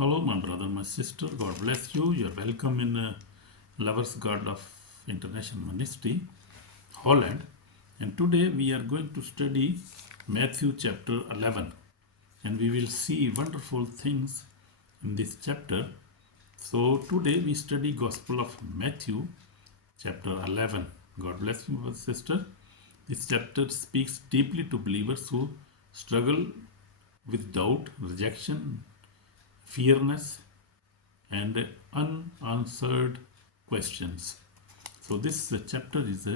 Hello, my brother, my sister. God bless you. You're welcome in Lovers God of International Ministry, Holland. And today we are going to study Matthew chapter 11. And we will see wonderful things in this chapter. So today we study Gospel of Matthew chapter 11. God bless you, my sister. This chapter speaks deeply to believers who struggle with doubt, rejection, fearness, and unanswered questions. So this chapter is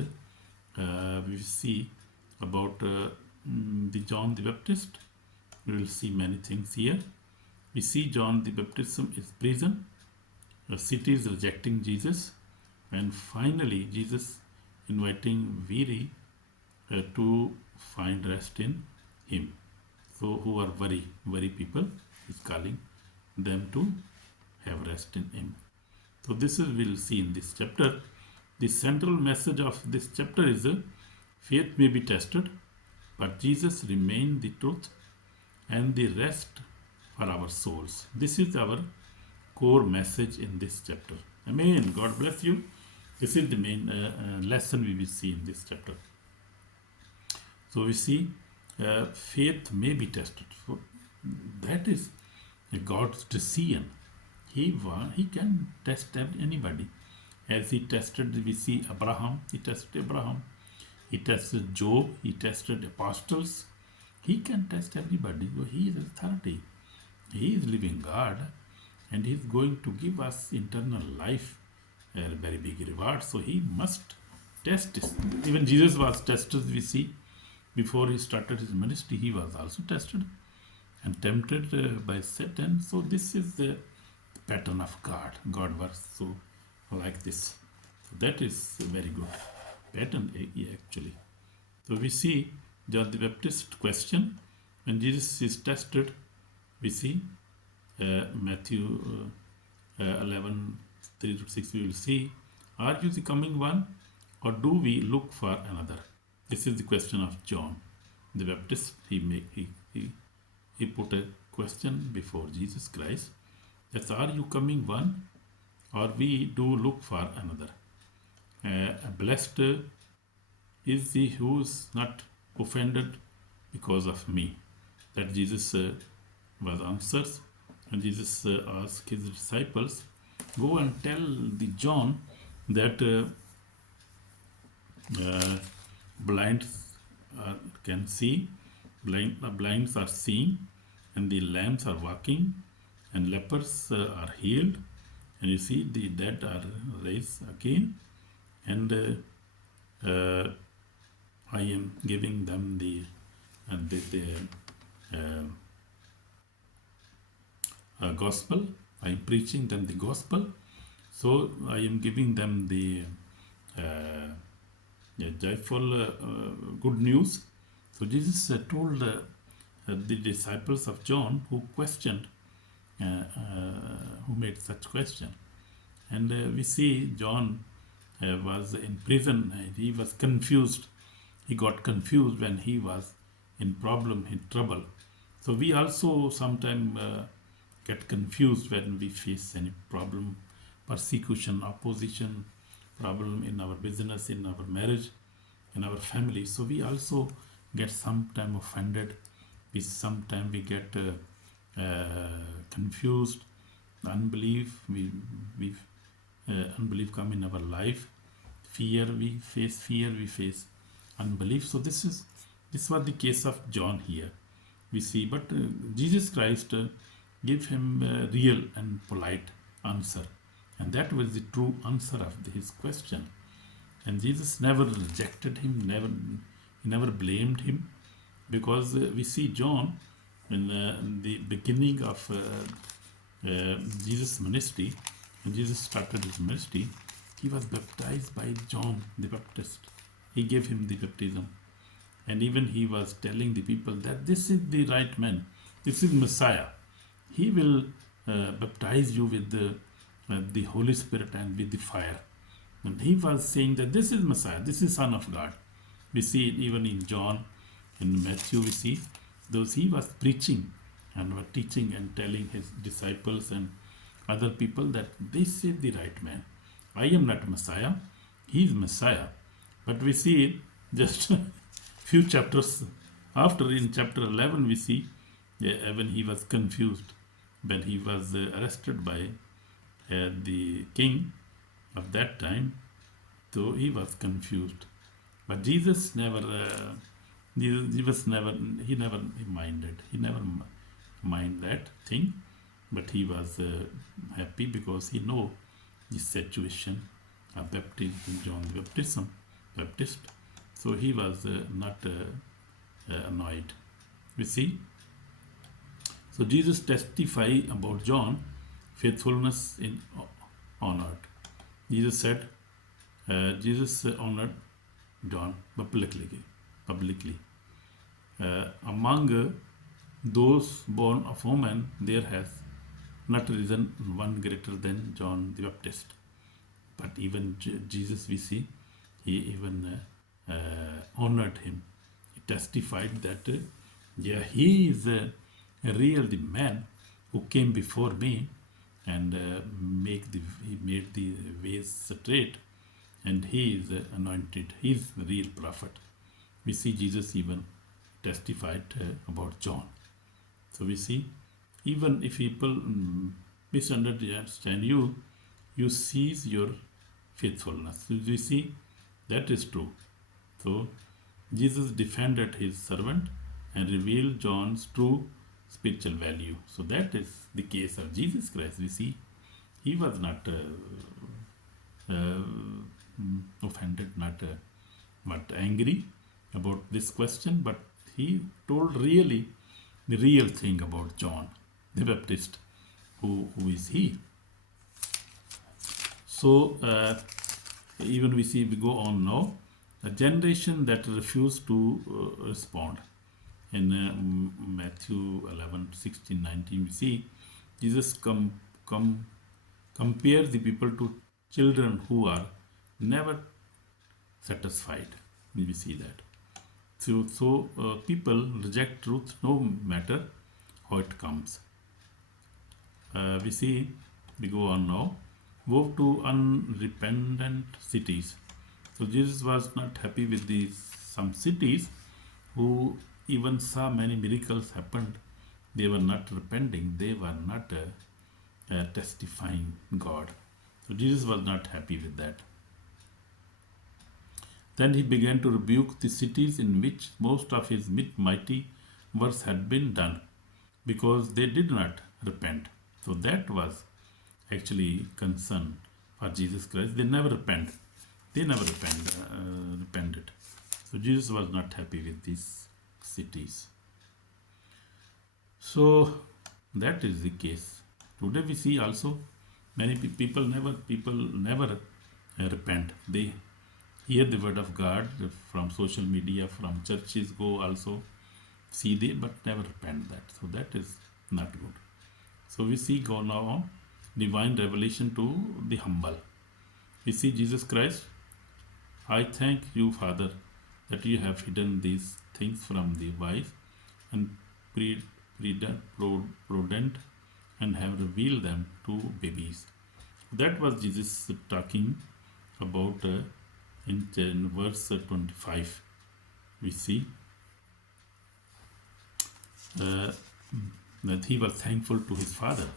we see about the John the Baptist. We will see many things here. We see John the Baptism is prison, cities rejecting Jesus, and finally Jesus inviting weary to find rest in Him. So who are worry people, He's calling them to have rest in Him. So this is we'll see in this chapter. The central message of this chapter is faith may be tested, but Jesus remains the truth and the rest for our souls. This is our core message in this chapter. Amen. God bless you. This is the main lesson we will see in this chapter. So we see faith may be tested. So that is God's decision. He can test anybody. As He tested, we see Abraham. He tested Abraham. He tested Job. He tested apostles. He can test everybody. So He is authority. He is living God, and He is going to give us eternal life, a very big reward. So He must test us. Even Jesus was tested. We see before He started His ministry, He was also tested and tempted by Satan. So this is the pattern of God. God works so like this. So that is a very good pattern actually. So we see John the Baptist question. When Jesus is tested, we see Matthew 11, 3 to 6, we will see, are you the coming one, or do we look for another? This is the question of John the Baptist. He put a question before Jesus Christ. That's, are you coming one, or we do look for another? Blessed is he who is not offended because of me. That Jesus was answers, and Jesus asked His disciples, go and tell the John that blinds can see, blinds are seeing, and the lambs are walking, and lepers are healed, and you see the dead are raised again, and I am giving them the gospel. I am preaching them the gospel. So I am giving them the joyful good news. So Jesus told the disciples of John who questioned, who made such question. And we see John was in prison. He was confused. He got confused when he was in problem, in trouble. So we also sometimes get confused when we face any problem, persecution, opposition, problem in our business, in our marriage, in our family. So we also get sometimes offended. Sometimes we get confused, unbelief. Unbelief come in our life. Fear, we face unbelief. So this was the case of John here. We see, but Jesus Christ gave him a real and polite answer, and that was the true answer of his question. And Jesus never rejected him, he never blamed him, because we see John in the beginning of Jesus' ministry. When Jesus started his ministry, he was baptized by John the Baptist. He gave him the baptism, and even he was telling the people that this is the right man, this is Messiah. He will baptize you with the Holy Spirit and with the fire. And he was saying that this is Messiah, this is Son of God. We see it even in John, in Matthew, we see those he was preaching and were teaching and telling his disciples and other people that this is the right man. I am not Messiah, he is Messiah. But we see just few chapters after, in chapter 11, we see when he was confused, when he was arrested by the king of that time, so he was confused. But Jesus never, he never minded. He never mind that thing. But he was happy because he know the situation of baptism, John the Baptist. So he was not annoyed. We see. So Jesus testify about John faithfulness on earth. Jesus said, Jesus honored John publicly. Among those born of woman, there has not risen one greater than John the Baptist. But even Jesus, we see, he even honored him. He testified that, yeah, he is a real the man who came before me and he made the ways straight, and he is anointed. He is the real prophet. We see Jesus even testified about John. So we see, even if people misunderstand you, you seize your faithfulness. So we see that is true. So Jesus defended his servant and revealed John's true spiritual value. So that is the case of Jesus Christ. We see he was not offended, not angry about this question, but he told really the real thing about John the Baptist. Who is he? So even we go on now, a generation that refused to respond. In Matthew 11, 16, 19, we see Jesus compare the people to children who are never satisfied. We see that. So people reject truth no matter how it comes. We go on now. Woe to unrepentant cities. So Jesus was not happy with some cities who even saw many miracles happened. They were not repenting. They were not testifying God. So Jesus was not happy with that. Then he began to rebuke the cities in which most of his mighty works had been done, because they did not repent. So that was actually concern for Jesus Christ. They never repent. They never repented. So Jesus was not happy with these cities. So that is the case. Today we see also many people never repent. They hear the word of God from social media, from churches, go also see they, but never repent that. So that is not good. So we see go now on divine revelation to the humble. We see Jesus Christ. I thank you, Father, that you have hidden these things from the wise and prudent and have revealed them to babies. That was Jesus talking about in verse 25. We see that he was thankful to his Father.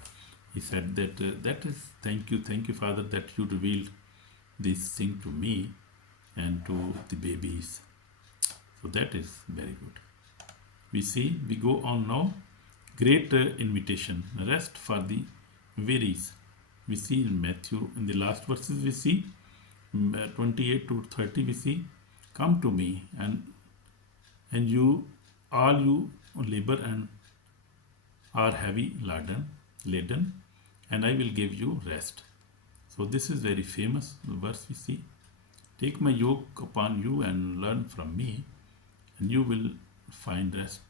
He said that is thank you, Father, that you revealed this thing to me and to the babies. So that is very good. We go on now. Great invitation, rest for the wearies. We see in Matthew, in the last verses, we see 28 to 30, we see, come to me and you, all you labor and are heavy laden, and I will give you rest. So this is very famous verse we see. Take my yoke upon you and learn from me, and you will find rest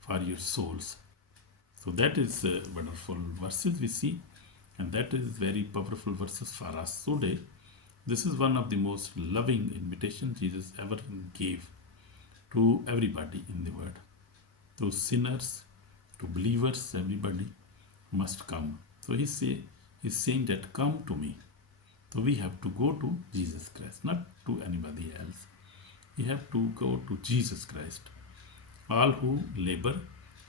for your souls. So that is wonderful verses we see, and that is very powerful verses for us today. This is one of the most loving invitations Jesus ever gave to everybody in the world, to sinners, To believers, everybody must come. So he's saying that come to me. So we have to go to Jesus Christ, not to anybody else. We have to go to Jesus Christ. All who labor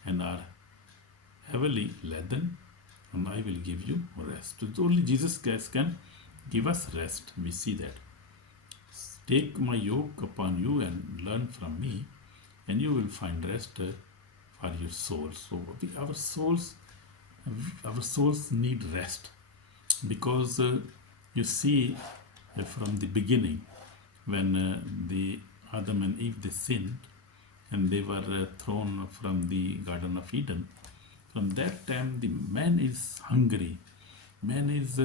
and are heavily laden, and I will give you rest. So only Jesus Christ can give us rest. We see that. Take my yoke upon you and learn from me, and you will find rest for your souls. So our souls need rest, because you see from the beginning, when the Adam and Eve, they sinned and they were thrown from the Garden of Eden. From that time, the man is hungry. Man is,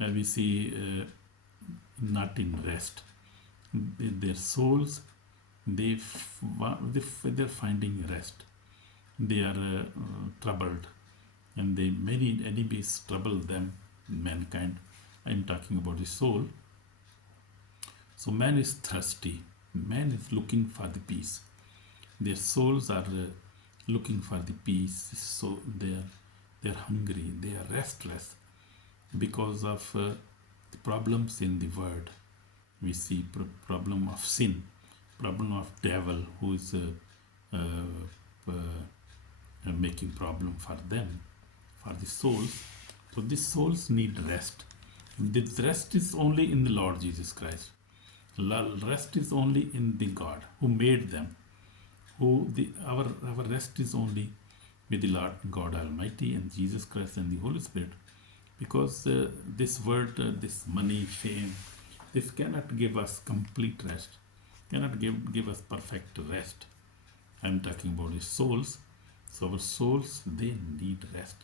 we see, not in rest. Their souls, they're finding rest. They are troubled, and many enemies trouble them, mankind. I'm talking about the soul. So man is thirsty. Man is looking for the peace. Their souls are looking for the peace. So they're hungry. They are restless because of the problems in the world. We see problem of sin, problem of devil, who is making problem for them, for the souls. So these souls need rest. This rest is only in the Lord Jesus Christ. Rest is only in the God who made them. Our rest is only with the Lord God Almighty and Jesus Christ and the Holy Spirit. Because this world, this money, fame, this cannot give us complete rest, cannot give us perfect rest. I'm talking about the souls. So our souls, they need rest.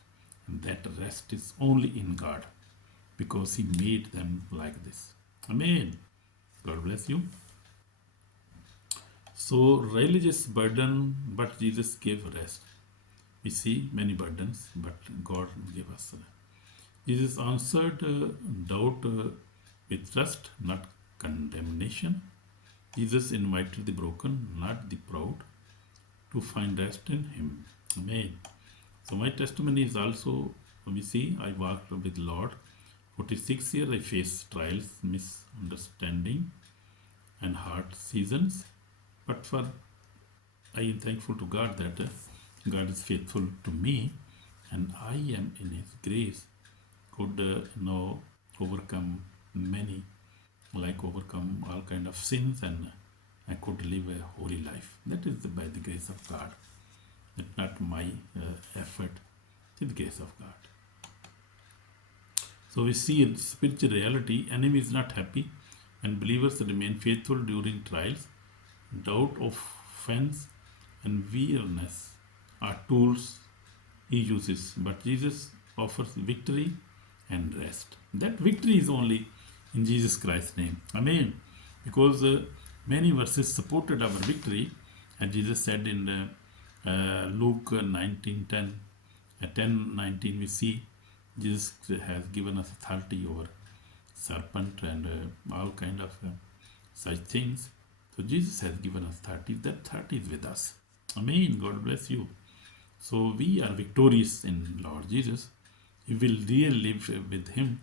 And that rest is only in God, because He made them like this. Amen. God bless you. So religious burden, but Jesus gave rest. We see many burdens, but God gave us rest. Jesus answered doubt with trust, not condemnation. Jesus invited the broken, not the proud, to find rest in Him. Amen. So my testimony is also, we see, I walked with Lord 46 years. I faced trials, misunderstanding, and hard seasons. But I am thankful to God that God is faithful to me, and I am in His grace could overcome many, overcome all kind of sins, and I could live a holy life. That is by the grace of God. It's not my effort. It's the grace of God. So we see in spiritual reality, enemy is not happy, and believers remain faithful during trials. Doubt, offense, and weariness are tools He uses, but Jesus offers victory and rest. That victory is only in Jesus Christ's name. Amen. Because many verses supported our victory, as Jesus said in Luke 19:10, 10:19, we see Jesus has given us authority over serpent and all kind of such things. So Jesus has given us authority. That authority is with us. Amen. God bless you. So we are victorious in Lord Jesus. We will really live with Him,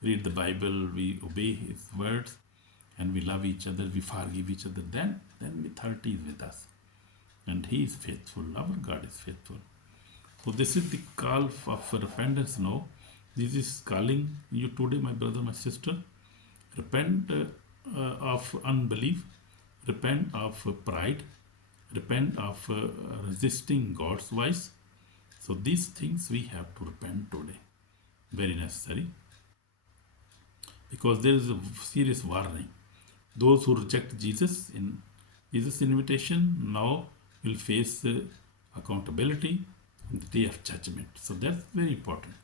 read the Bible, we obey His words, and we love each other, we forgive each other. Then authority is with us. And He is faithful. Our God is faithful. So this is the call of repentance now. This is calling you today, my brother, my sister. Repent of unbelief. Repent of pride. Repent of resisting God's voice. So these things we have to repent today. Very necessary. Because there is a serious warning. Those who reject Jesus in Jesus' invitation now will face accountability in the day of judgment. So that's very important.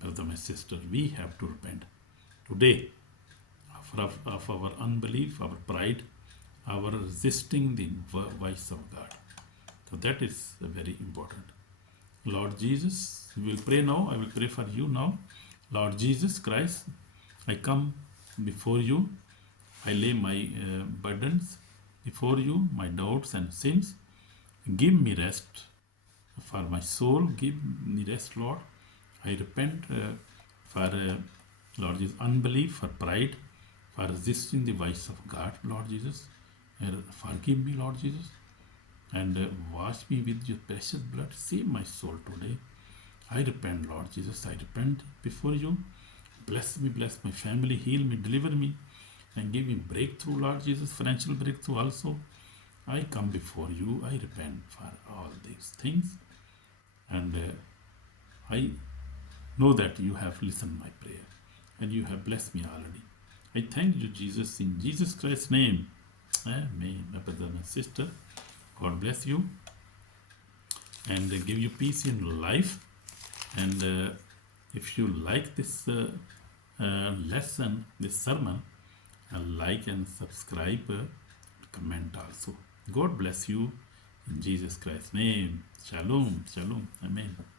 Brother, my sister, we have to repent today of our unbelief, our pride, our resisting the voice of God. So that is very important. Lord Jesus, we will pray now. I will pray for you now. Lord Jesus Christ, I come before you. I lay my burdens before you, my doubts and sins. Give me rest for my soul. Give me rest, Lord. I repent for, Lord Jesus, unbelief, for pride, for resisting the voice of God, Lord Jesus. Forgive me, Lord Jesus, and wash me with your precious blood. Save my soul today. I repent, Lord Jesus. I repent before you. Bless me, bless my family, heal me, deliver me, and give me breakthrough, Lord Jesus, financial breakthrough also. I come before you. I repent for all these things, and I know that you have listened my prayer, and you have blessed me already. I thank you, Jesus, in Jesus Christ's name. Amen. My brother and sister, God bless you and give you peace in your life. And if you like this lesson, this sermon, like and subscribe, comment also. God bless you in Jesus Christ's name. Shalom, shalom, amen.